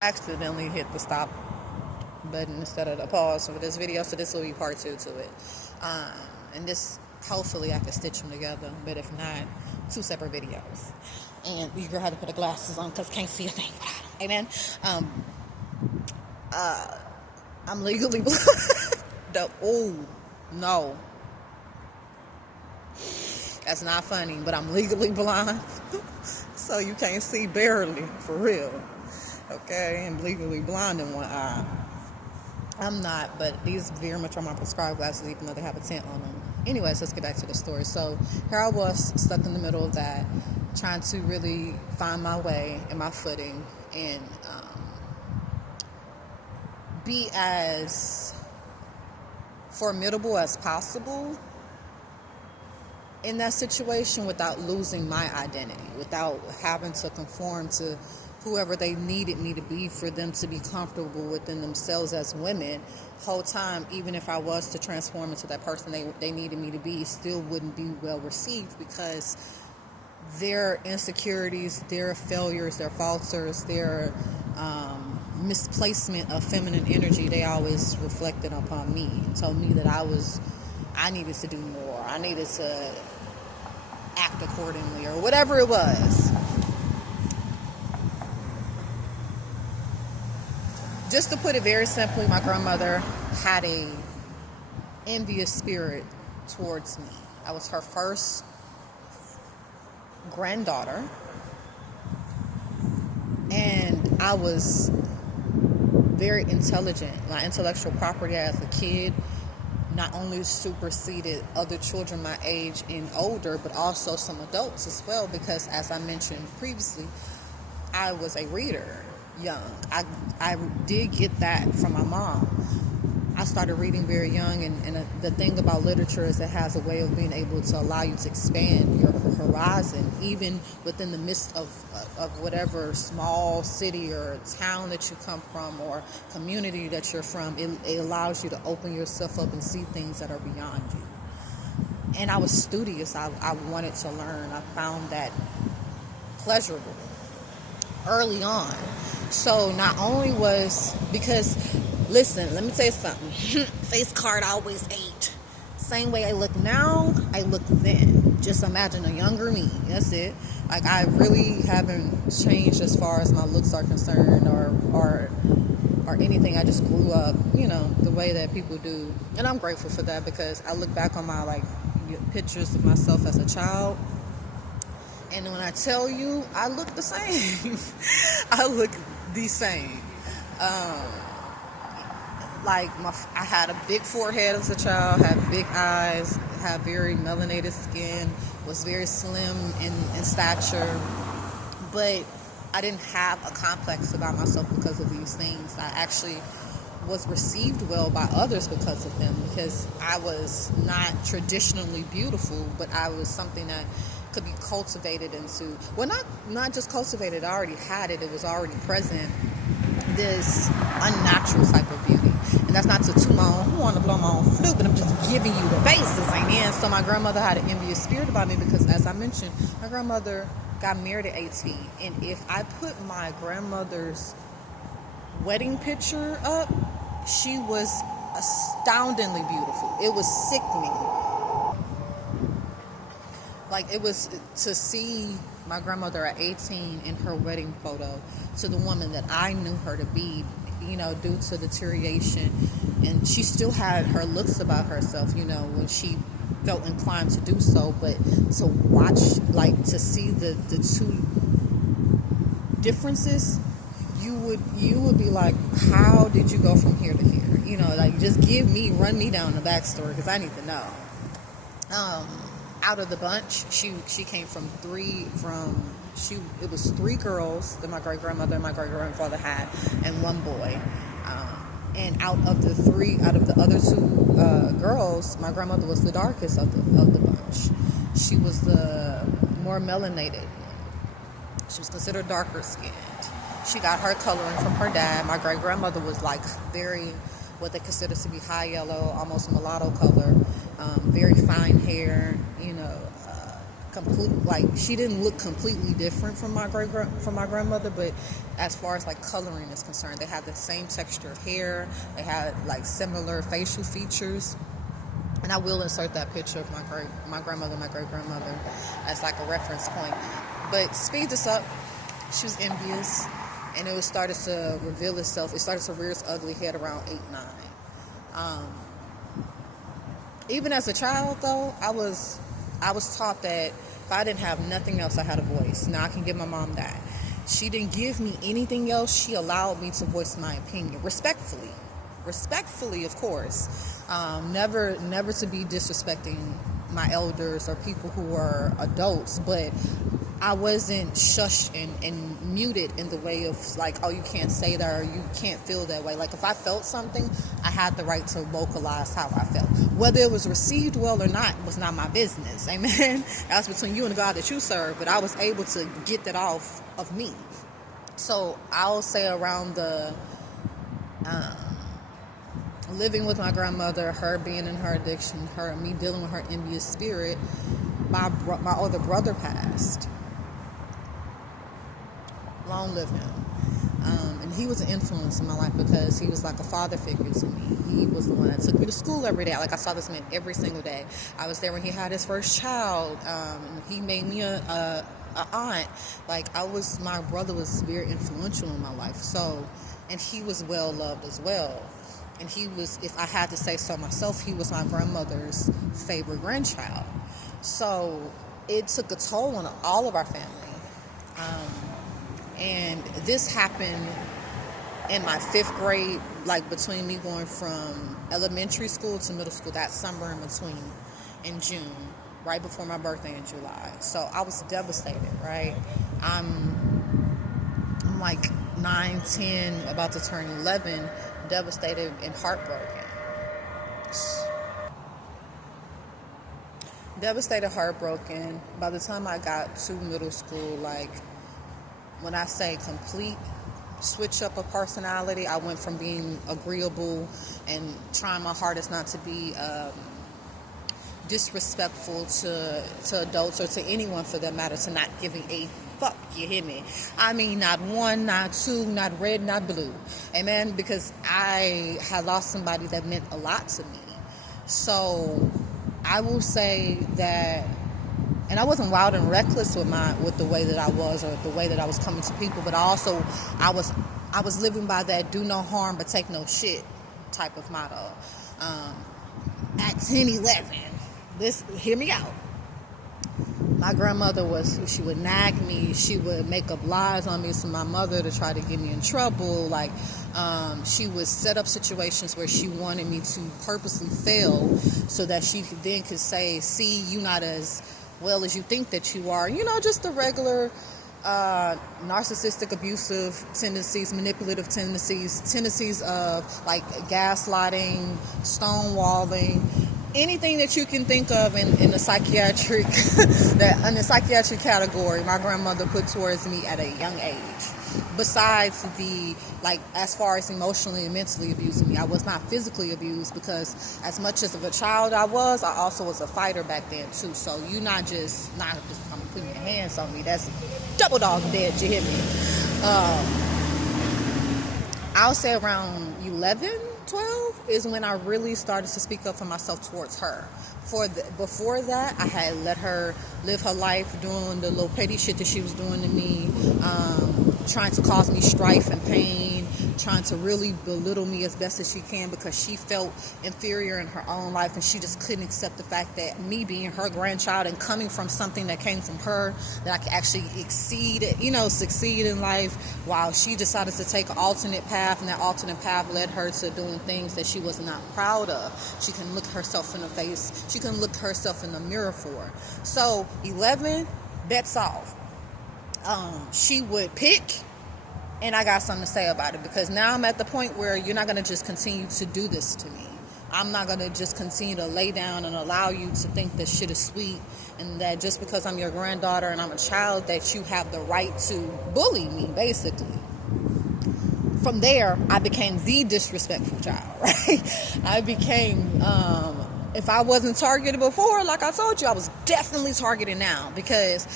Accidentally hit the stop button instead of the pause for this video, so this will be part 2 to it. And this, hopefully I can stitch them together, but if not, 2 separate videos. And you're gonna have to put the glasses on because can't see a thing. Amen. I'm legally blind. Oh no, that's not funny, but I'm legally blind. So you can't see barely, for real. Okay, and legally blind in one eye. I'm not, but these very much are my prescribed glasses, even though they have a tint on them. Anyways, let's get back to the story. So here I was, stuck in the middle of that, trying to really find my way and my footing, and be as formidable as possible in that situation without losing my identity, without having to conform to whoever they needed me to be for them to be comfortable within themselves as women. Whole time, even if I was to transform into that person they needed me to be, still wouldn't be well received, because their insecurities, their failures, their falters, their misplacement of feminine energy, they always reflected upon me and told me that I needed to do more. I needed to act accordingly, or whatever it was. Just to put it very simply, my grandmother had a envious spirit towards me. I was her first granddaughter, and I was very intelligent. My intellectual property as a kid not only superseded other children my age and older, but also some adults as well, because as I mentioned previously, I was a reader young. I did get that from my mom. I started reading very young, and the thing about literature is it has a way of being able to allow you to expand your horizon, even within the midst of whatever small city or town that you come from, or community that you're from. It allows you to open yourself up and see things that are beyond you. And I was studious. I wanted to learn. I found that pleasurable early on. So not only was, because, listen, let me tell you something. Face card always ate. Same way I look now, I look then. Just imagine a younger me. That's it. Like, I really haven't changed as far as my looks are concerned, or anything. I just grew up, the way that people do. And I'm grateful for that, because I look back on my, pictures of myself as a child, and when I tell you, I look the same. I look the same. I had a big forehead as a child, had big eyes, had very melanated skin, was very slim in stature, but I didn't have a complex about myself because of these things. I actually was received well by others because of them, because I was not traditionally beautiful, but I was something that could be cultivated into, well, not just cultivated, I already had it was already present, this unnatural type of beauty. And that's not to toot my own horn to blow my own flute, but I'm just giving you the basis, amen. So my grandmother had an envious spirit about me, because, as I mentioned, my grandmother got married at 18, and if I put my grandmother's wedding picture up, she was astoundingly beautiful. It was sickening. Like, it was to see my grandmother at 18 in her wedding photo to the woman that I knew her to be, due to deterioration. And she still had her looks about herself, when she felt inclined to do so. But to watch, to see the two differences, you would be like, how did you go from here to here? Just run me down the backstory, because I need to know. Out of the bunch, she came from it was 3 girls that my great-grandmother and my great-grandfather had, and 1 boy. And out of the other 2 girls, my grandmother was the darkest of the bunch. She was the more melanated. She was considered darker skinned. She got her coloring from her dad. My great-grandmother was very, what they consider to be high yellow, almost mulatto color, very fine hair, she didn't look completely different from my grandmother, but as far as like coloring is concerned, they had the same texture of hair, they had like similar facial features. And I will insert that picture of my grandmother and my great grandmother as like a reference point. But speed this up, she was envious, and it started to reveal itself. It started to rear its ugly head around 8, 9. Even as a child, though, I was taught that if I didn't have nothing else, I had a voice. Now I can give my mom that. She didn't give me anything else. She allowed me to voice my opinion respectfully, of course. Never to be disrespecting my elders or people who are adults, but I wasn't shushed and muted in the way of like, oh, you can't say that or you can't feel that way. Like if I felt something, I had the right to vocalize how I felt. Whether it was received well or not was not my business. Amen. That's between you and the God that you serve. But I was able to get that off of me. So I'll say around the living with my grandmother, her being in her addiction, me dealing with her envious spirit, my older brother passed. Long live him. And he was an influence in my life because he was like a father figure to me. He was the one that took me to school every day. Like I saw this man every single day. I was there when he had his first child. And he made me a aunt. Like my brother was very influential in my life. So, and he was well loved as well. And he was, if I had to say so myself, he was my grandmother's favorite grandchild. So it took a toll on all of our family. And this happened in my 5th grade, like between me going from elementary school to middle school, that summer in between, in June, right before my birthday in July. So I was devastated, right? I'm like 9, 10, about to turn 11, devastated and heartbroken. By the time I got to middle school, like, when I say complete switch up of personality, I went from being agreeable and trying my hardest not to be disrespectful to adults or to anyone for that matter, to not giving a fuck, you hear me? I mean, not one, not two, not red, not blue. Amen? Because I had lost somebody that meant a lot to me. So I will say that, and I wasn't wild and reckless with the way that I was or the way that I was coming to people, but also I was living by that do no harm but take no shit type of motto. At 10, 11, hear me out. My grandmother she would nag me. She would make up lies on me to my mother to try to get me in trouble. Like, she would set up situations where she wanted me to purposely fail so that she could say, see, you not as well as you think that you are. You know, just the regular narcissistic, abusive tendencies, manipulative tendencies of like gaslighting, stonewalling, anything that you can think of in the psychiatric in the psychiatric category. My grandmother put towards me at a young age. Besides as far as emotionally and mentally abusing me, I was not physically abused because as much as of a child I also was a fighter back then too. So you're not just putting your hands on me. That's double dog dead, you hear me? I'll say around 11, 12 is when I really started to speak up for myself towards her. Before that, I had let her live her life doing the little petty shit that she was doing to me, trying to cause me strife and pain, trying to really belittle me as best as she can because she felt inferior in her own life and she just couldn't accept the fact that me being her grandchild and coming from something that came from her, that I could actually succeed in life, while she decided to take an alternate path, and that alternate path led her to doing things that she was not proud of. She couldn't look herself in the face. She couldn't look herself in the mirror for. So 11, bets off. She would pick, and I got something to say about it, because now I'm at the point where you're not going to just continue to do this to me. I'm not going to just continue to lay down and allow you to think that shit is sweet, and that just because I'm your granddaughter and I'm a child that you have the right to bully me, basically. From there, I became the disrespectful child, right? I became if I wasn't targeted before, like I told you, I was definitely targeted now, because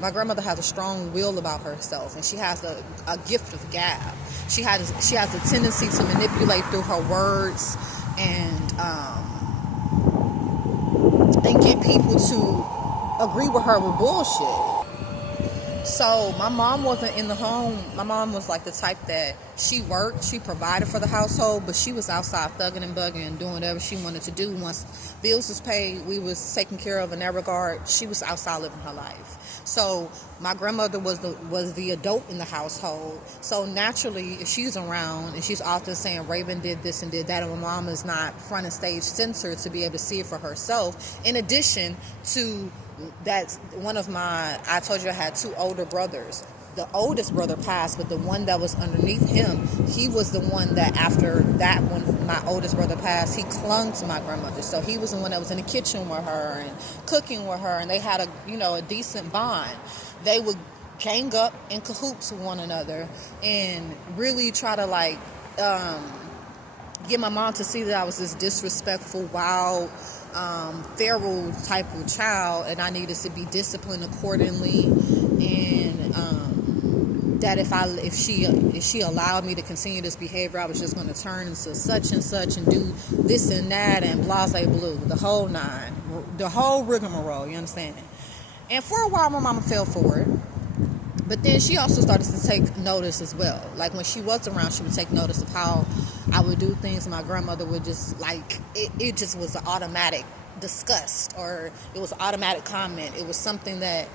my grandmother has a strong will about herself, and she has a gift of gab. She has a tendency to manipulate through her words and get people to agree with her with bullshit. So my mom wasn't in the home. My mom was like the type that she worked, she provided for the household, but she was outside thugging and bugging and doing whatever she wanted to do. Once bills was paid, we was taken care of in that regard. She was outside living her life. So my grandmother was the adult in the household. So naturally, if she's around and she's often saying Raven did this and did that, and my mom is not front and stage censored to be able to see it for herself, in addition to that's one of I told you I had 2 older brothers. The oldest brother passed, but the one that was underneath him, he was the one that after that, when my oldest brother passed, he clung to my grandmother. So he was the one that was in the kitchen with her and cooking with her, and they had a decent bond. They would gang up in cahoots with one another and really try to get my mom to see that I was this disrespectful, wild, feral type of child, and I needed to be disciplined accordingly, and that if she allowed me to continue this behavior, I was just going to turn into such and such and do this and that and blase blue, the whole nine, the whole rigmarole, you understand? And for a while my mama fell for it, but then she also started to take notice as well. Like when she was around, she would take notice of how I would do things, and my grandmother would just it just was an automatic disgust, or it was an automatic comment. It was something that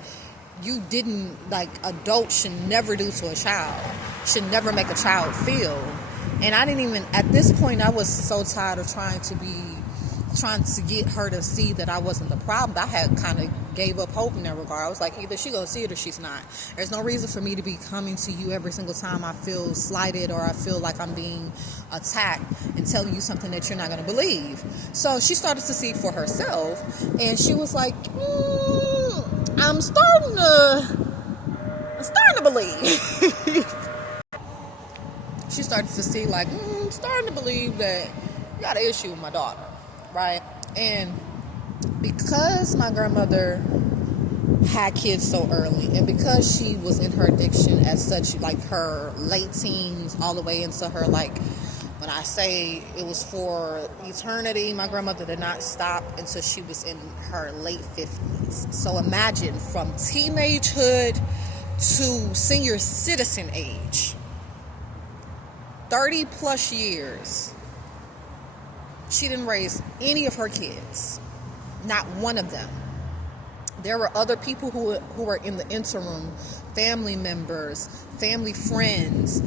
you didn't, adults should never do to a child, should never make a child feel. And I didn't even, at this point, I was so tired of trying to get her to see that I wasn't the problem. I had kind of gave up hope in that regard. I was like, either she gonna see it or she's not. There's no reason for me to be coming to you every single time I feel slighted or I feel like I'm being attacked and telling you something that you're not gonna believe. So she started to see for herself, and she was like, I'm starting to believe. She started to see I'm starting to believe that you got an issue with my daughter, right? And because my grandmother had kids so early, and because she was in her addiction as such, her late teens all the way into her, when I say it was for eternity, my grandmother did not stop until she was in her late 50s. So imagine, from teenagehood to senior citizen age, 30 plus years, she didn't raise any of her kids. Not one of them. There were other people who were in the interim, family members, family friends,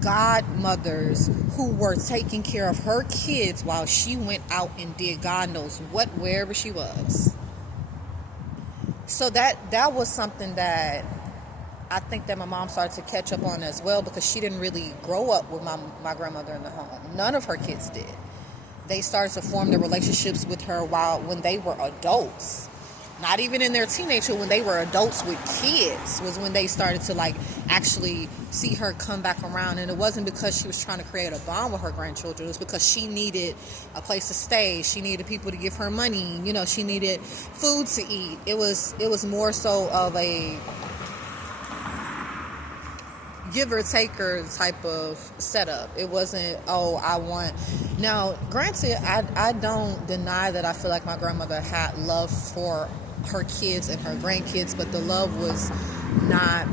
godmothers who were taking care of her kids while she went out and did God knows what, wherever she was. So that was something that I think that my mom started to catch up on as well, because she didn't really grow up with my grandmother in the home. None of her kids did. They started to form their relationships with her when they were adults. Not even in their teenagehood, when they were adults with kids, was when they started to actually see her come back around. And it wasn't because she was trying to create a bond with her grandchildren. It was because she needed a place to stay. She needed people to give her money. She needed food to eat. It was more so of a giver-taker type of setup. It wasn't, Now, granted, I don't deny that I feel like my grandmother had love for her kids and her grandkids, but the love was not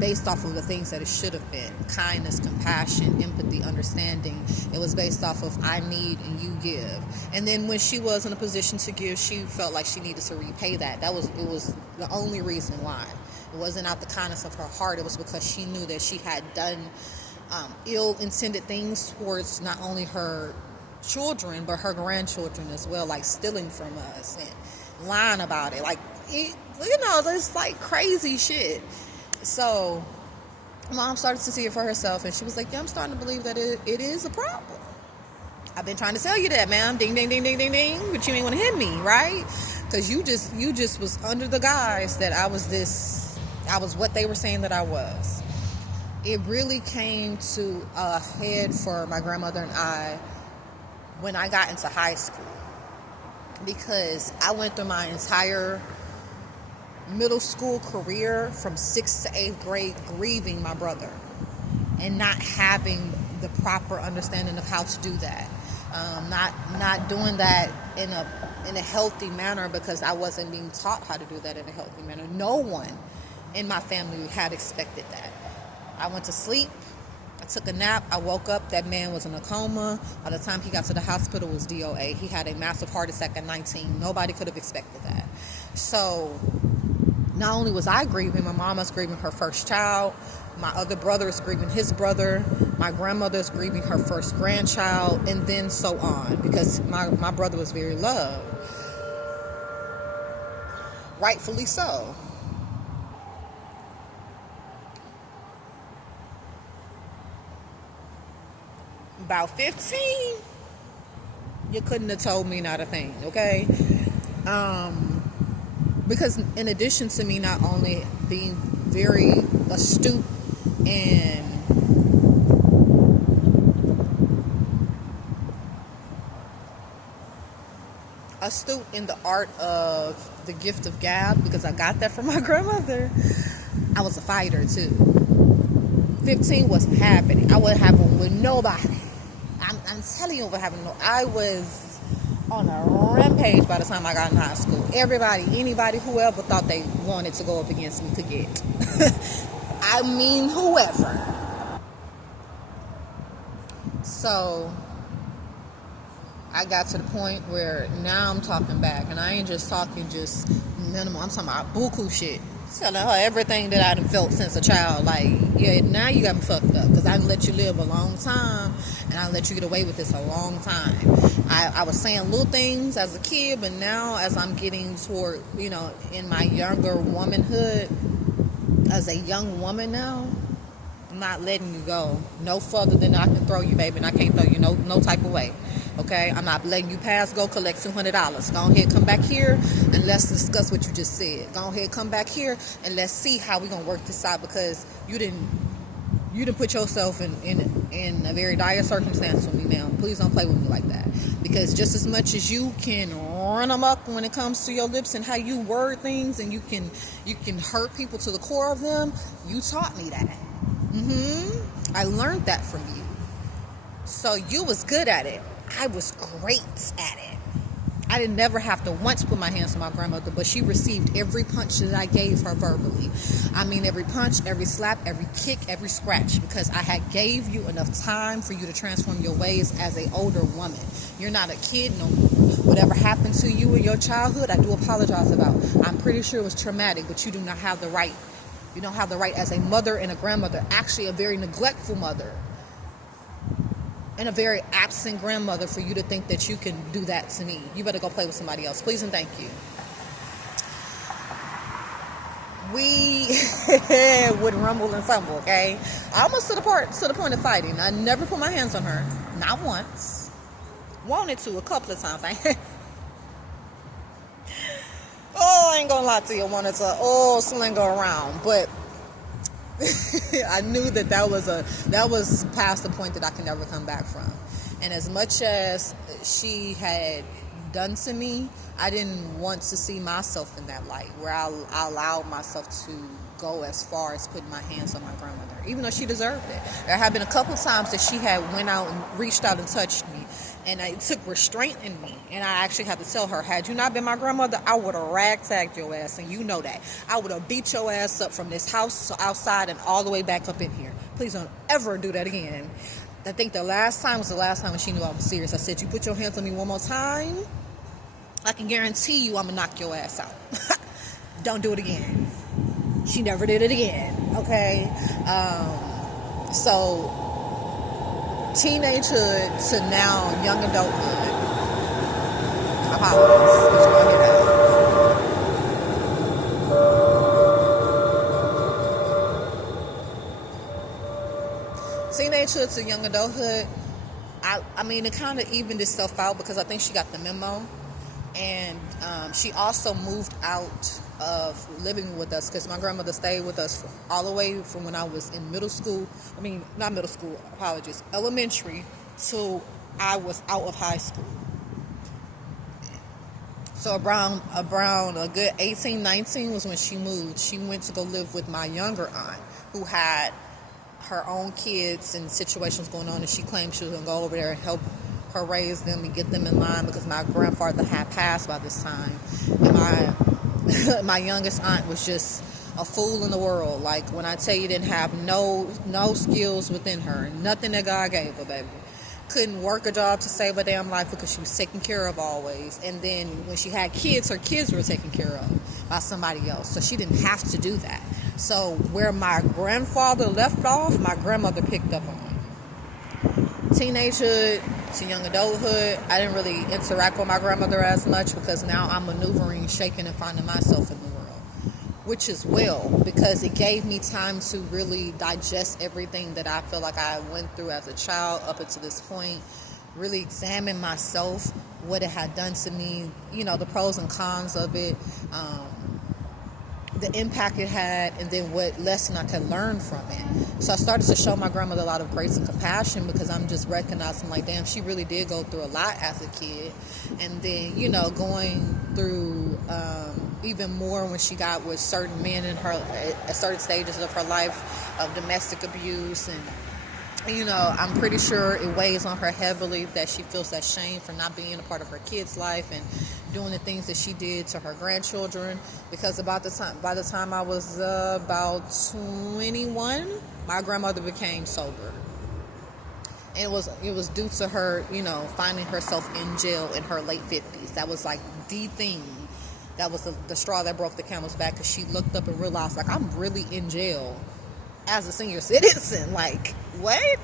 based off of the things that it should have been. Kindness, compassion, empathy, understanding. It was based off of I need and you give. And then when she was in a position to give, she felt like she needed to repay that. It was the only reason why. It wasn't out the kindness of her heart. It was because she knew that she had done ill-intended things towards not only her children, but her grandchildren as well, stealing from us and lying about it. It's crazy shit. So Mom started to see it for herself, and she was like, yeah, I'm starting to believe that it is a problem. I've been trying to tell you that, ma'am. Ding, ding, ding, ding, ding, ding. But you ain't want to hit me, right? Because you just was under the guise that I was what they were saying that I was. It really came to a head for my grandmother and I when I got into high school, because I went through my entire middle school career from 6th to 8th grade grieving my brother and not having the proper understanding of how to do that. Not doing that in a healthy manner, because I wasn't being taught how to do that in a healthy manner. No one in my family had expected that. I went to sleep, I took a nap, I woke up, that man was in a coma. By the time he got to the hospital, it was DOA. He had a massive heart attack at 19. Nobody could have expected that. So not only was I grieving, my mom was grieving her first child, my other brother is grieving his brother, my grandmother is grieving her first grandchild, and then so on, because my brother was very loved. Rightfully so. About 15, you couldn't have told me not a thing, okay? Because in addition to me not only being very astute and in the art of the gift of gab, because I got that from my grandmother, I was a fighter too. 15 wasn't happening. I wasn't having with nobody. I'm telling you, I was on a rampage by the time I got in high school. Everybody, anybody, whoever thought they wanted to go up against me could get. I mean, whoever. So I got to the point where now I'm talking back, and I ain't just talking just minimal. I'm talking about buku shit. Telling her everything that I done felt since a child. Like, yeah, now you got me fucked up, because I done let you live a long time, and I let you get away with this a long time. I was saying little things as a kid, but now as I'm getting toward, in my younger womanhood, as a young woman now, I'm not letting you go no further than I can throw you, baby, and I can't throw you no type of way. Okay, I'm not letting you pass. Go collect $200. Go ahead, come back here, and let's discuss what you just said. Go ahead, come back here, and let's see how we're gonna work this out, because you didn't put yourself in a very dire circumstance with me now. Please don't play with me like that, because just as much as you can run amok when it comes to your lips and how you word things, and you can hurt people to the core of them, you taught me that. I learned that from you. So you was good at it. I was great at it. I didn't never have to once put my hands on my grandmother, but she received every punch that I gave her verbally. I mean, every punch, every slap, every kick, every scratch, because I had gave you enough time for you to transform your ways as an older woman. You're not a kid no more. Whatever happened to you in your childhood, I do apologize about. I'm pretty sure it was traumatic, but you do not have the right. You don't have the right as a mother and a grandmother, actually a very neglectful mother, and a very absent grandmother, for you to think that you can do that to me. You better go play with somebody else. Please and thank you. We would rumble and fumble, okay? Almost to the point of fighting. I never put my hands on her. Not once. Wanted to a couple of times. I ain't gonna lie to you. Wanted to, sling her around. But I knew that was past the point that I can never come back from. And as much as she had done to me, I didn't want to see myself in that light, where I allowed myself to go as far as putting my hands on my grandmother, even though she deserved it. There have been a couple times that she had went out and reached out and touched me, and it took restraint in me, and I actually had to tell her, had you not been my grandmother, I would have ragtagged your ass, and you know that. I would have beat your ass up from this house to outside and all the way back up in here. Please don't ever do that again. I think the last time was the last time when she knew I was serious. I said, you put your hands on me one more time, I can guarantee you I'm going to knock your ass out. Don't do it again. She never did it again, okay? So, teenagehood to now young adulthood. I apologize. Did you want to hear that? Teenagehood to young adulthood, I mean, it kind of evened itself out, because I think she got the memo. And she also moved out of living with us, because my grandmother stayed with us all the way from when I was in elementary to I was out of high school. So around a good 18, 19 was when she moved. She went to go live with my younger aunt, who had her own kids and situations going on, and she claimed she was going to go over there and help her raise them and get them in line, because my grandfather had passed by this time. And my youngest aunt was just a fool in the world. Like, when I tell you, didn't have no skills within her, nothing that God gave her, baby. Couldn't work a job to save her damn life because she was taken care of always. And then when she had kids, her kids were taken care of by somebody else. So she didn't have to do that. So where my grandfather left off, my grandmother picked up on. Teenagehood to young adulthood, I didn't really interact with my grandmother as much, because now I'm maneuvering, shaking, and finding myself in the world. Which is well, because it gave me time to really digest everything that I feel like I went through as a child up until this point. Really examine myself, what it had done to me, the pros and cons of it, the impact it had, and then what lesson I could learn from it. So I started to show my grandmother a lot of grace and compassion, because I'm just recognizing, like, damn, she really did go through a lot as a kid. And then, going through even more when she got with certain men in her, at certain stages of her life, of domestic abuse. And I'm pretty sure it weighs on her heavily that she feels that shame for not being a part of her kid's life and doing the things that she did to her grandchildren. Because by the time I was about 21, my grandmother became sober. And it was due to her, finding herself in jail in her late 50s. That was like the thing. That was the straw that broke the camel's back, because she looked up and realized, like, I'm really in jail as a senior citizen. Like, what?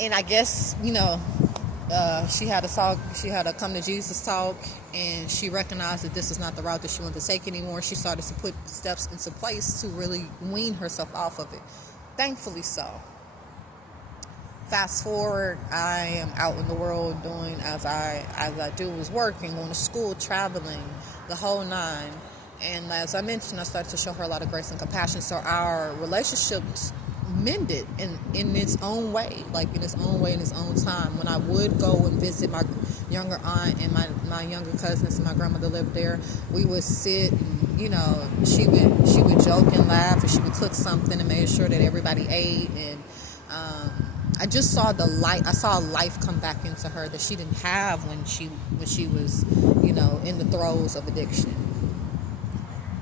And I guess, she had a talk, she had a come to Jesus talk, and she recognized that this is not the route that she wanted to take anymore. She started to put steps into place to really wean herself off of it. Thankfully so. Fast forward, I am out in the world doing as I do, was working, going to school, traveling, the whole nine. And as I mentioned, I started to show her a lot of grace and compassion. So our relationships mended in its own way, in its own time. When I would go and visit my younger aunt and my younger cousins, and my grandmother lived there, we would sit and, she would joke and laugh, and she would cook something and made sure that everybody ate. And I just saw the light. I saw life come back into her that she didn't have when she was, in the throes of addiction.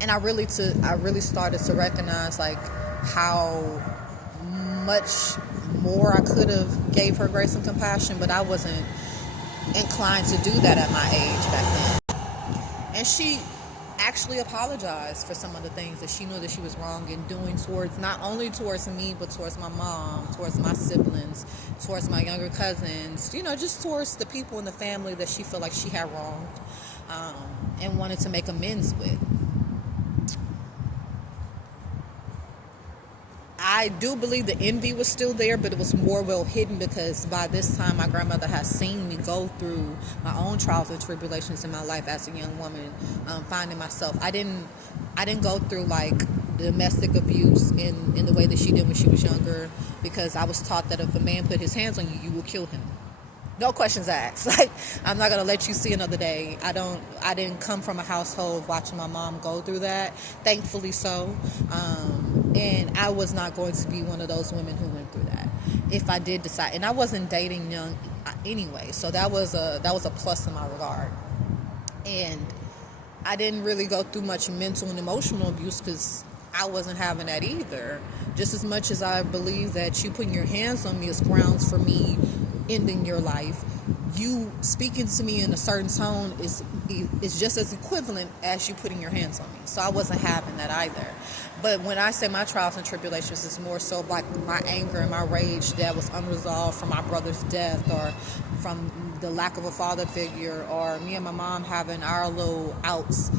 And I really started to recognize, like, how much more I could have gave her grace and compassion, but I wasn't inclined to do that at my age back then. And she actually apologized for some of the things that she knew that she was wrong in doing, towards not only towards me, but towards my mom, towards my siblings, towards my younger cousins, just towards the people in the family that she felt like she had wronged, and wanted to make amends with. I do believe the envy was still there, but it was more well hidden, because by this time my grandmother has seen me go through my own trials and tribulations in my life as a young woman, finding myself. I didn't go through like domestic abuse in the way that she did when she was younger, because I was taught that if a man put his hands on you, you will kill him. No questions asked. Like, I'm not gonna let you see another day. I didn't come from a household watching my mom go through that. Thankfully so. And I was not going to be one of those women who went through that. If I did decide, and I wasn't dating young anyway, so that was a plus in my regard. And I didn't really go through much mental and emotional abuse, because I wasn't having that either. Just as much as I believe that you putting your hands on me is grounds for me ending your life, you speaking to me in a certain tone is just as equivalent as you putting your hands on me. So I wasn't having that either. But when I say my trials and tribulations, it's more so like my anger and my rage that was unresolved from my brother's death, or from the lack of a father figure, or me and my mom having our little outs,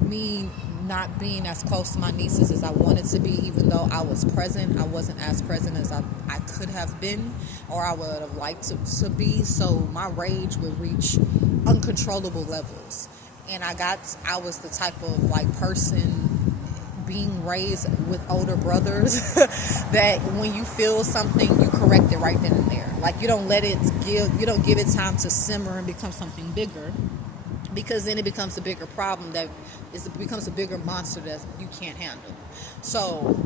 me not being as close to my nieces as I wanted to be. Even though I was present, I wasn't as present as I could have been, or I would have liked to be. So my rage would reach uncontrollable levels. And I was the type of like person being raised with older brothers that when you feel something, you correct it right then and there. Like, you don't give it time to simmer and become something bigger, because then it becomes a bigger problem becomes a bigger monster that you can't handle. So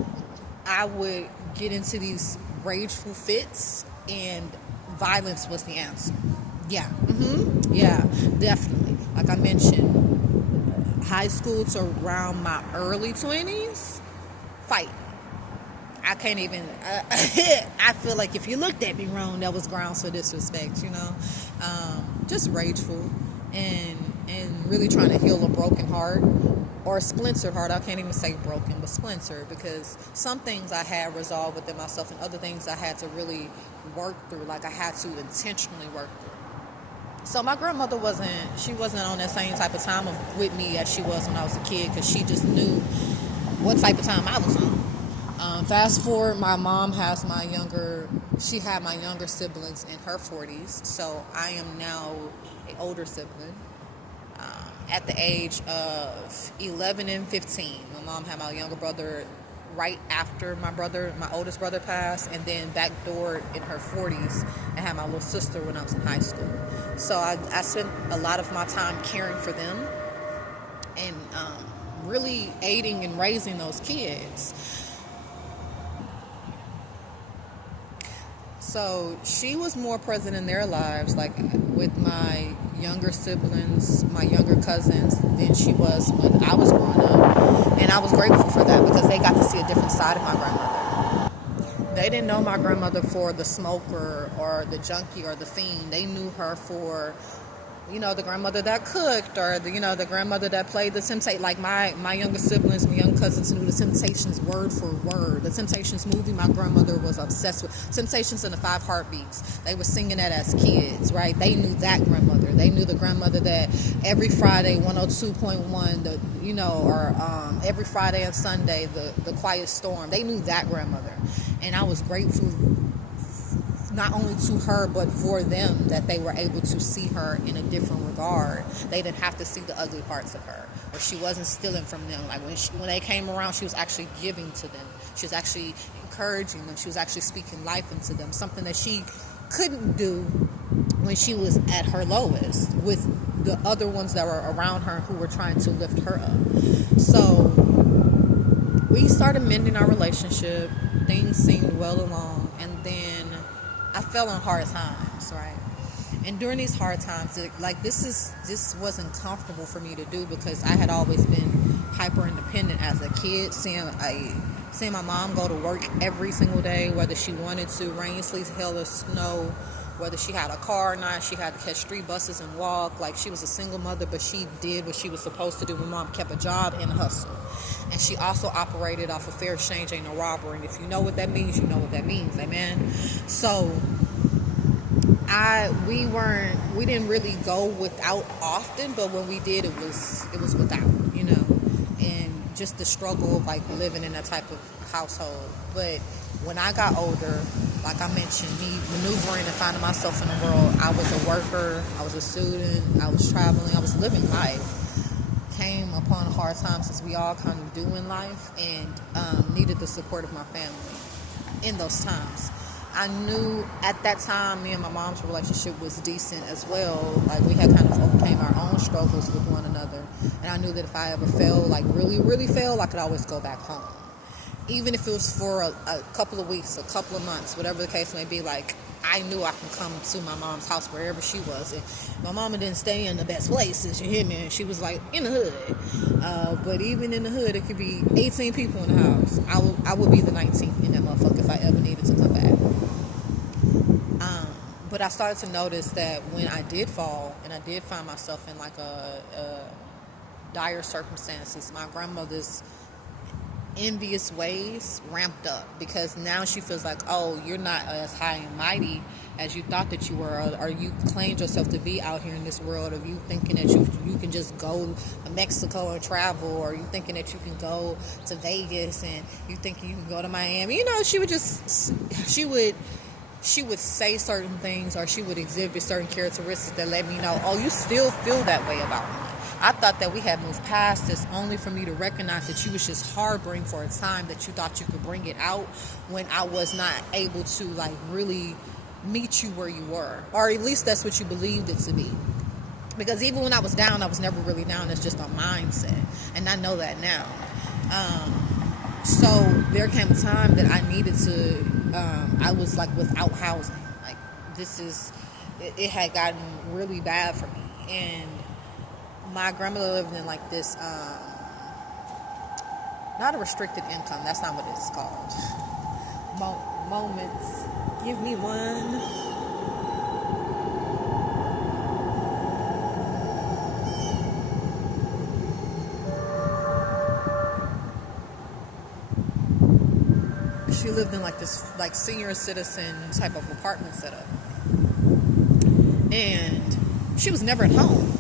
I would get into these rageful fits, and violence was the answer. Yeah, yeah, definitely. Like I mentioned, high school to around my early 20s, fight. I can't even, I feel like if you looked at me wrong, that was grounds for disrespect, just rageful and really trying to heal a broken heart, or a splintered heart. I can't even say broken, but splintered, because some things I had resolved within myself, and other things I had to really work through, like I had to intentionally work through. So my grandmother wasn't on that same type of time with me as she was when I was a kid, because she just knew what type of time I was on. Fast forward, my mom had my younger siblings in her 40s, so I am now an older sibling. At the age of 11 and 15, my mom had my younger brother right after my oldest brother passed, and then backdoored in her 40s and had my little sister when I was in high school. So I spent a lot of my time caring for them and really aiding and raising those kids. So she was more present in their lives, like with my younger siblings, my younger cousins, than she was when I was growing up. And I was grateful for that, because they got to see a different side of my grandmother. They didn't know my grandmother for the smoker or the junkie or the fiend. They knew her for, the grandmother that cooked, or the grandmother that played the Temptations. Like my younger siblings, my young cousins knew the Temptations word for word. The Temptations movie, my grandmother was obsessed with. Temptations and the 5 Heartbeats. They were singing that as kids, right? They knew that grandmother. They knew the grandmother that every Friday, 102.1, or every Friday and Sunday, the Quiet Storm. They knew that grandmother. And I was grateful not only to her, but for them, that they were able to see her in a different regard. They didn't have to see the ugly parts of her, or she wasn't stealing from them. Like when they came around, she was actually giving to them. She was actually encouraging them. She was actually speaking life into them, something that she couldn't do when she was at her lowest with the other ones that were around her who were trying to lift her up. So we started mending our relationship. Things seemed well along, and then I fell on hard times, right? And during these hard times, this wasn't comfortable for me to do, because I had always been hyper independent as a kid, seeing my mom go to work every single day, whether she wanted to, rain, sleet, hail, or snow, whether she had a car or not. She had to catch 3 buses and walk. Like, she was a single mother, but she did what she was supposed to do. My mom kept a job and hustle. And she also operated off of fair exchange, ain't no robbery. And if you know what that means, you know what that means. Amen. So we didn't really go without often, but when we did, it was without, and just the struggle of like living in that type of household. But when I got older, like I mentioned, me maneuvering and finding myself in the world, I was a worker, I was a student, I was traveling, I was living life. Came upon hard times, as we all kind of do in life, and needed the support of my family in those times. I knew at that time me and my mom's relationship was decent as well. Like, we had kind of overcame our own struggles with one another, and I knew that if I ever fell, like really, really fell, I could always go back home. Even if it was for a couple of weeks, a couple of months, whatever the case may be, like, I knew I could come to my mom's house wherever she was. And my mama didn't stay in the best places, you hear me? And she was like in the hood. But even in the hood, it could be 18 people in the house. I would be the 19th in that motherfucker if I ever needed to come back. But I started to notice that when I did fall and I did find myself in like a dire circumstances, my grandmother's envious ways ramped up, because now she feels like, oh, you're not as high and mighty as you thought that you were, or you claimed yourself to be out here in this world, or you thinking that you can just go to Mexico and travel, or you thinking that you can go to Vegas, and you thinking you can go to Miami. She would say certain things, or she would exhibit certain characteristics that let me know, oh, you still feel that way about me. I thought that we had moved past this, only for me to recognize that you was just harboring for a time that you thought you could bring it out, when I was not able to like really meet you where you were, or at least that's what you believed it to be. Because even when I was down, I was never really down. It's just a mindset, and I know that now. So there came a time that I needed to, I was like without housing. Like it had gotten really bad for me. And my grandmother lived in like this, not a restricted income, that's not what it's called. Moments. Give me one. She lived in like this like senior citizen type of apartment setup, and she was never at home,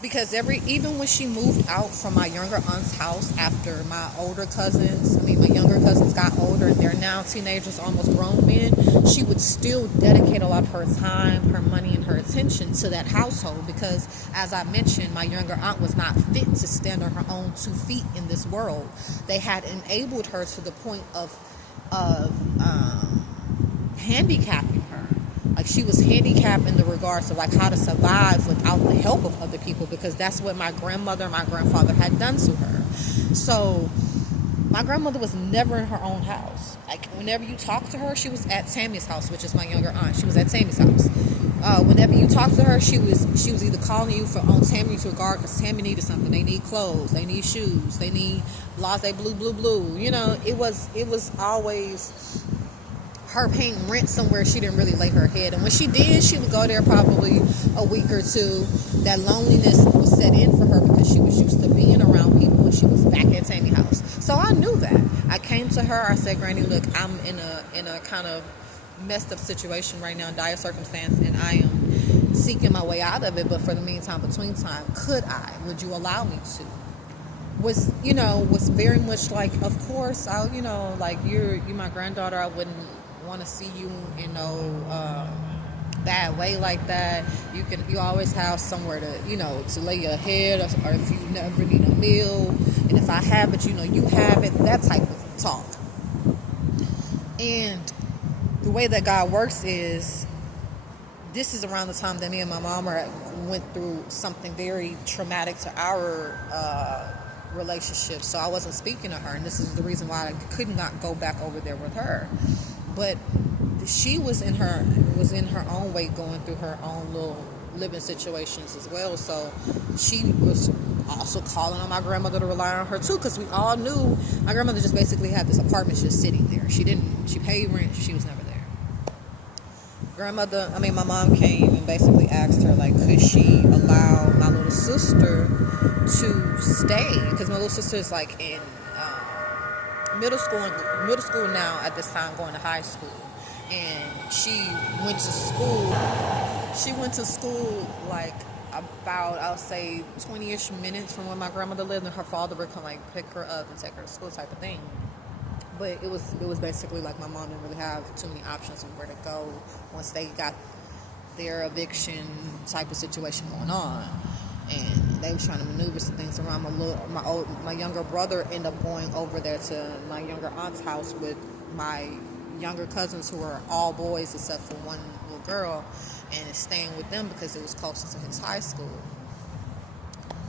because even when she moved out from my younger aunt's house after my younger cousins got older and they're now teenagers, almost grown men, she would still dedicate a lot of her time, her money, and her attention to that household, because as I mentioned, my younger aunt was not fit to stand on her own 2 feet in this world. They had enabled her to the point of handicapping her. Like, she was handicapped in the regards of like how to survive without the help of other people, because that's what my grandmother and my grandfather had done to her. So my grandmother was never in her own house. Like, whenever you talk to her, she was at Tammy's house, which is my younger aunt. She was at Tammy's house. Whenever you talk to her, she was either calling you on Tammy's regard, because Tammy needed something. They need clothes, they need shoes, they need blase blue. You know, it was always her paying rent somewhere she didn't really lay her head. And when she did, she would go there probably a week or two. That loneliness was set in for her because she was used to being around people when she was back at Tammy's house. So I knew that. I came to her, I said, Granny, look, I'm in a kind of messed up situation right now, dire circumstance, and I am seeking my way out of it. But for the meantime, would you allow me to? Was very much like, of course, you're my granddaughter, I wouldn't want to see you in no bad way like that. You always have somewhere to lay your head, or if you never need a meal, and if I have it, you have it, that type of talk. And the way that God works is, this is around the time that me and my mom went through something very traumatic to our relationship. So I wasn't speaking to her, and this is the reason why I could not go back over there with her. But she was in her own way going through her own little living situations as well. So she was also calling on my grandmother to rely on her too, because we all knew my grandmother just basically had this apartment just sitting there. She paid rent, she was never there. My mom came and basically asked her, like, could she allow my little sister to stay, because my little sister is like in middle school now at this time, going to high school. And she went to school like about, I'll say, 20-ish minutes from where my grandmother lived, and her father would come like pick her up and take her to school type of thing. But it was basically like my mom didn't really have too many options of where to go once they got their eviction type of situation going on. And they were trying to maneuver some things around. My younger brother ended up going over there to my younger aunt's house with my younger cousins, who were all boys except for one little girl, and is staying with them because it was closer to his high school.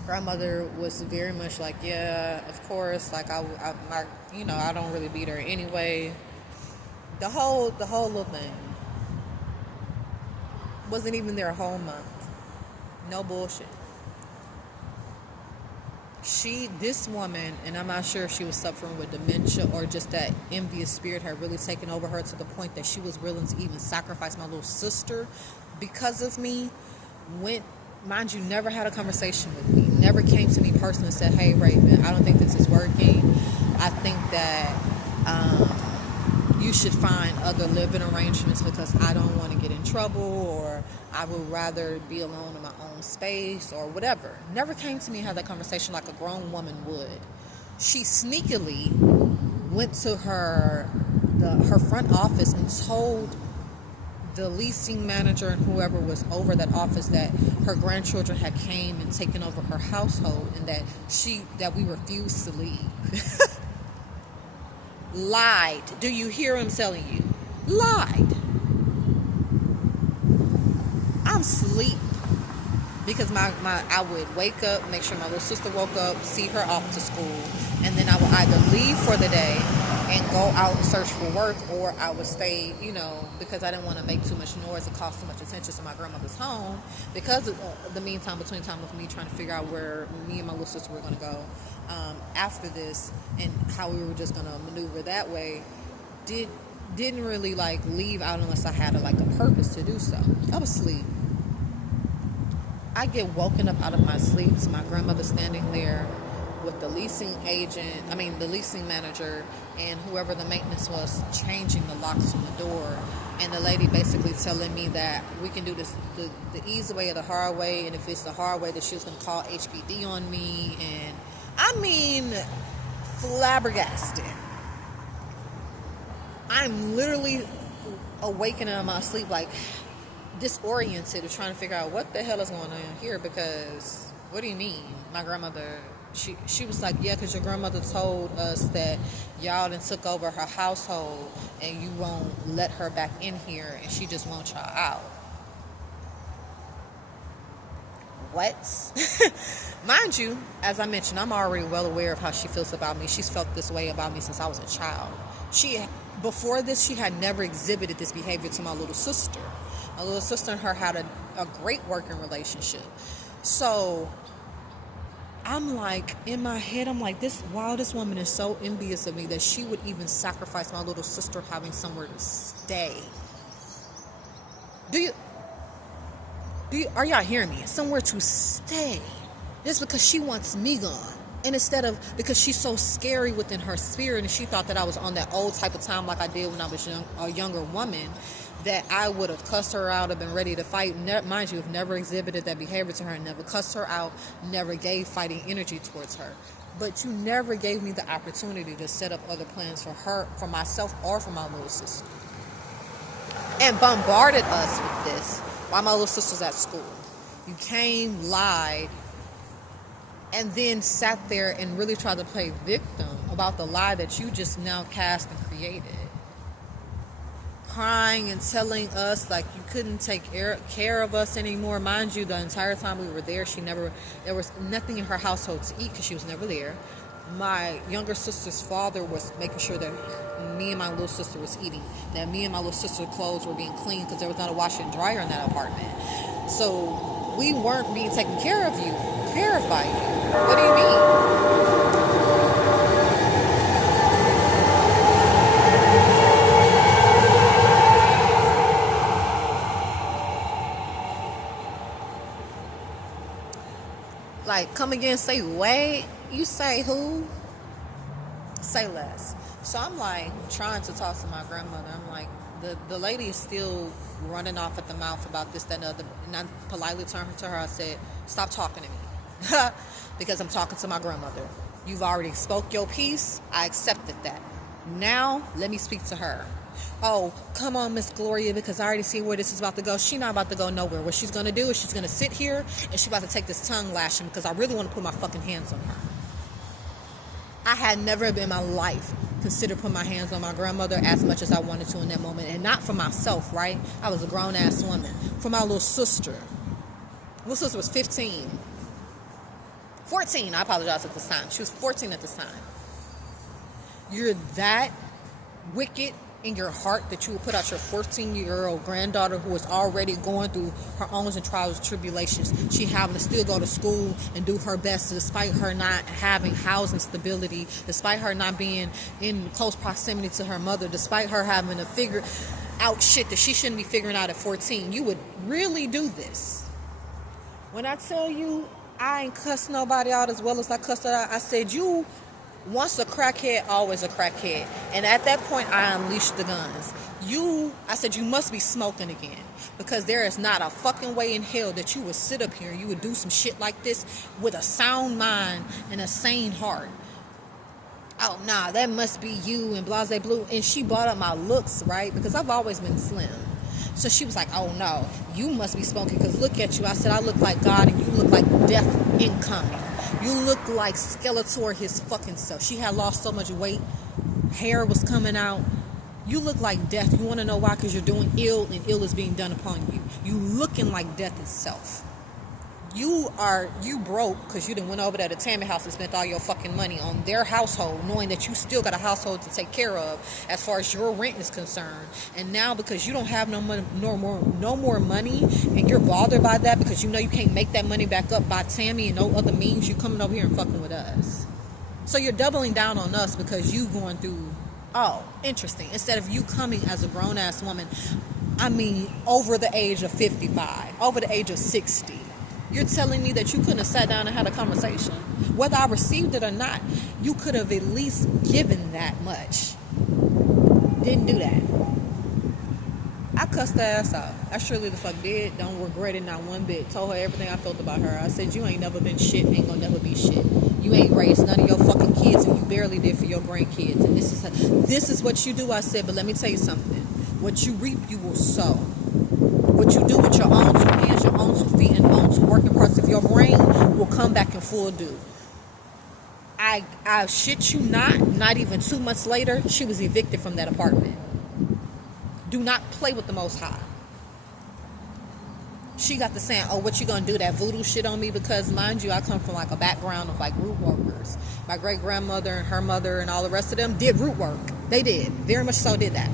Grandmother was very much like, yeah, of course, like I don't really beat her anyway. The whole little thing. Wasn't even there a whole month. No bullshit. This woman, and I'm not sure if she was suffering with dementia or just that envious spirit had really taken over her to the point that she was willing to even sacrifice my little sister because of me. Mind you, never had a conversation with me, never came to me personally and said, hey, Raven, I don't think this is working. I think that you should find other living arrangements because I don't want to get in trouble, or I would rather be alone in my own space, or whatever. Never came to me and had that conversation like a grown woman would. She sneakily went to her front office and told the leasing manager and whoever was over that office that her grandchildren had came and taken over her household, and that we refused to leave. Lied. Do you hear him telling you? Lied. I'm asleep. Because I would wake up, make sure my little sister woke up, see her off to school, and then I would either leave for the day and go out and search for work, or I would stay, because I didn't want to make too much noise and cause too much attention to my grandmother's home, because of the meantime between time of me trying to figure out where me and my little sister were going to go after this, and how we were just going to maneuver that way, didn't really leave out unless I had a purpose to do so. I was asleep. I get woken up out of my sleep to my grandmother standing there with the leasing manager and whoever the maintenance was changing the locks on the door, and the lady basically telling me that we can do this the easy way or the hard way, and if it's the hard way that she was going to call HPD on me, and flabbergasted. I'm literally awakening out of my sleep disoriented of trying to figure out what the hell is going on here, because what do you mean? My grandmother, she was like, yeah, because your grandmother told us that y'all done took over her household and you won't let her back in here and she just wants y'all out. What? Mind you, as I mentioned, I'm already well aware of how she feels about me. She's felt this way about me since I was a child. Before this, she had never exhibited this behavior to my little sister. My little sister and her had a great working relationship. So I'm in my head, I'm like, this woman is so envious of me that she would even sacrifice my little sister having somewhere to stay. Are y'all hearing me? Somewhere to stay. Just because she wants me gone. And because she's so scary within her spirit, and she thought that I was on that old type of time like I did when I was a younger woman, that I would have cussed her out, have been ready to fight. Mind you, have never exhibited that behavior to her, never cussed her out, never gave fighting energy towards her. But you never gave me the opportunity to set up other plans for her, for myself, or for my little sister. And bombarded us with this while my little sister's at school. You came, lied, and then sat there and really tried to play victim about the lie that you just now cast and created. Crying and telling us you couldn't take care of us anymore. Mind you, the entire time we were there, there was nothing in her household to eat because she was never there. My younger sister's father was making sure that me and my little sister was eating, that me and my little sister's clothes were being cleaned, because there was not a washer and dryer in that apartment. So we weren't being taken care of by you. What do you mean? Come again, say wait. You say who? Say less. So I'm trying to talk to my grandmother. I'm the lady is still running off at the mouth about this, that, and the other. And I politely turned to her. I said, stop talking to me. Because I'm talking to my grandmother. You've already spoke your piece. I accepted that. Now, let me speak to her. Oh, come on, Miss Gloria, because I already see where this is about to go. She's not about to go nowhere. What she's going to do is she's going to sit here and she's about to take this tongue lashing because I really want to put my fucking hands on her. I had never in my life considered putting my hands on my grandmother as much as I wanted to in that moment. And not for myself, right? I was a grown-ass woman. For my little sister. My little sister was 15. 14, I apologize at this time. She was 14 at this time. You're that wicked in your heart that you would put out your 14-year-old granddaughter who is already going through her own trials and tribulations. She having to still go to school and do her best despite her not having housing stability, despite her not being in close proximity to her mother, despite her having to figure out shit that she shouldn't be figuring out at 14. You would really do this. When I tell you I ain't cussed nobody out as well as I cussed her out, I said once a crackhead, always a crackhead. And at that point, I unleashed the guns. I said, you must be smoking again. Because there is not a fucking way in hell that you would sit up here and you would do some shit like this with a sound mind and a sane heart. Oh, nah, that must be you and blase blue. And she brought up my looks, right? Because I've always been slim. So she was like, oh no, you must be smoking because look at you. I said, I look like God and you look like death incoming. You look like Skeletor his fucking self. She had lost so much weight. Hair was coming out. You look like death. You want to know why? Because you're doing ill and ill is being done upon you. You looking like death itself. You broke because you done went over there to Tammy house and spent all your fucking money on their household, knowing that you still got a household to take care of as far as your rent is concerned. And now because you don't have no more money, and you're bothered by that because you know you can't make that money back up by Tammy and no other means, you coming over here and fucking with us. So you're doubling down on us because you going through, oh, interesting. Instead of you coming as a grown-ass woman, I mean, over the age of 55, over the age of 60. You're telling me that you couldn't have sat down and had a conversation? Whether I received it or not, you could have at least given that much. Didn't do that. I cussed her ass out. I surely the fuck did. Don't regret it not one bit. Told her everything I felt about her. I said, you ain't never been shit, ain't gonna never be shit. You ain't raised none of your fucking kids, and you barely did for your grandkids. And this is what you do, I said, but let me tell you something. What you reap, you will sow. What you do with your own two hands, your own 2 feet, and own 2 working parts of your brain will come back in full due. I shit you not even 2 months later, she was evicted from that apartment. Do not play with the Most High. She got to saying, oh, what you gonna do, that voodoo shit on me? Because mind you, I come from like a background of like root workers. My great grandmother and her mother and all the rest of them did root work. They did, very much so did that.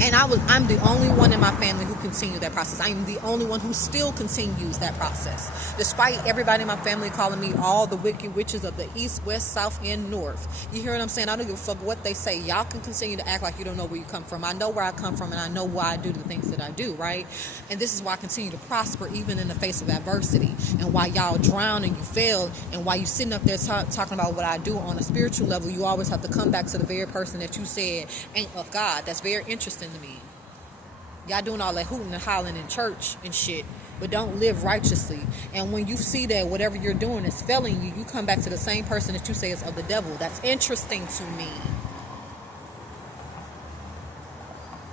And I'm the only one in my family who continued that process. I am the only one who still continues that process. Despite everybody in my family calling me all the wicked witches of the east, west, south, and north. You hear what I'm saying? I don't give a fuck what they say. Y'all can continue to act like you don't know where you come from. I know where I come from, and I know why I do the things that I do, right? And this is why I continue to prosper even in the face of adversity. And why y'all drown and you fail. And why you sitting up there talking about what I do on a spiritual level. You always have to come back to the very person that you said ain't of God. That's very interesting to me. Y'all doing all that hooting and hollering in church and shit, but don't live righteously. And when you see that whatever you're doing is failing you, you come back to the same person that you say is of the devil. That's interesting to me.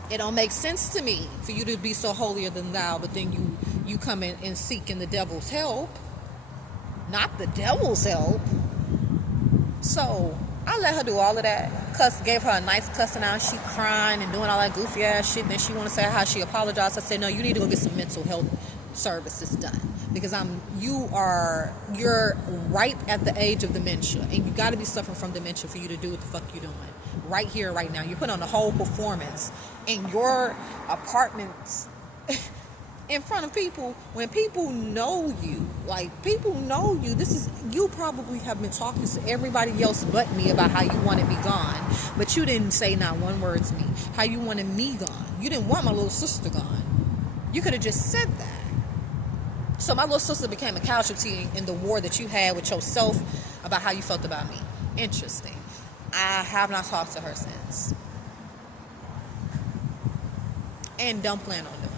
It don't make sense to me for you to be so holier than thou, but then you come in and seek in the devil's help, not the devil's help. So I let her do all of that. Gave her a nice cussing out. She crying and doing all that goofy ass shit. Then she want to say how she apologized. I said, no, you need to go get some mental health services done, because you're ripe at the age of dementia, and you got to be suffering from dementia for you to do what the fuck you doing right here, right now. You put on the whole performance in your apartments. In front of people, when people know you, you probably have been talking to everybody else but me about how you wanted me gone, but you didn't say not one word to me, how you wanted me gone. You didn't want my little sister gone. You could have just said that. So my little sister became a casualty in the war that you had with yourself about how you felt about me. Interesting. I have not talked to her since. And don't plan on doing it.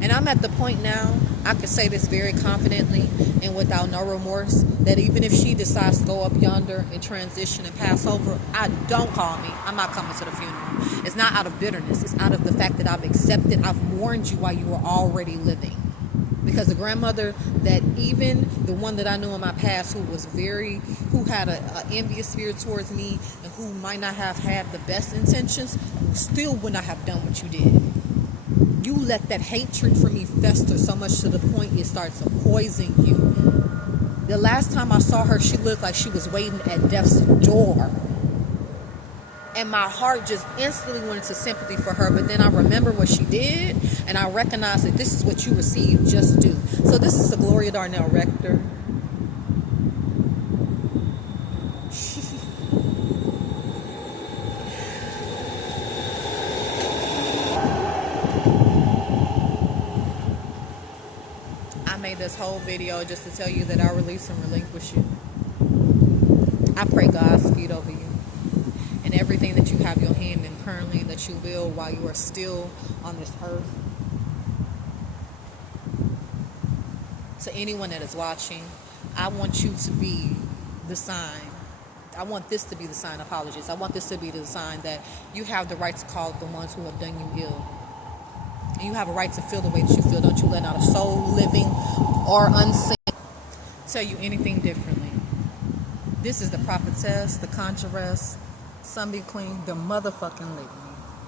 And I'm at the point now, I can say this very confidently and without no remorse, that even if she decides to go up yonder and transition and pass over, don't call me. I'm not coming to the funeral. It's not out of bitterness. It's out of the fact that I've accepted, I've warned you while you were already living. Because the grandmother that even the one that I knew in my past who had an envious spirit towards me and who might not have had the best intentions, still would not have done what you did. You let that hatred for me fester so much to the point it starts to poison you. The last time I saw her, she looked like she was waiting at death's door. And my heart just instantly went into sympathy for her. But then I remember what she did, and I recognized that this is what you received, just do. So this is the Gloria Darnell, Rector. This whole video just to tell you that I release and relinquish you. I pray Godspeed over you and everything that you have your hand in currently, and that you will while you are still on this earth. To anyone that is watching, I want you to be the sign. I want this to be the sign of apologies. I want this to be the sign that you have the right to call the ones who have done you ill. And you have a right to feel the way that you feel. Don't you let out a soul, living or unseen, tell you anything differently. This is the prophetess, the conjuress, Sunday Queen, the motherfucking lady.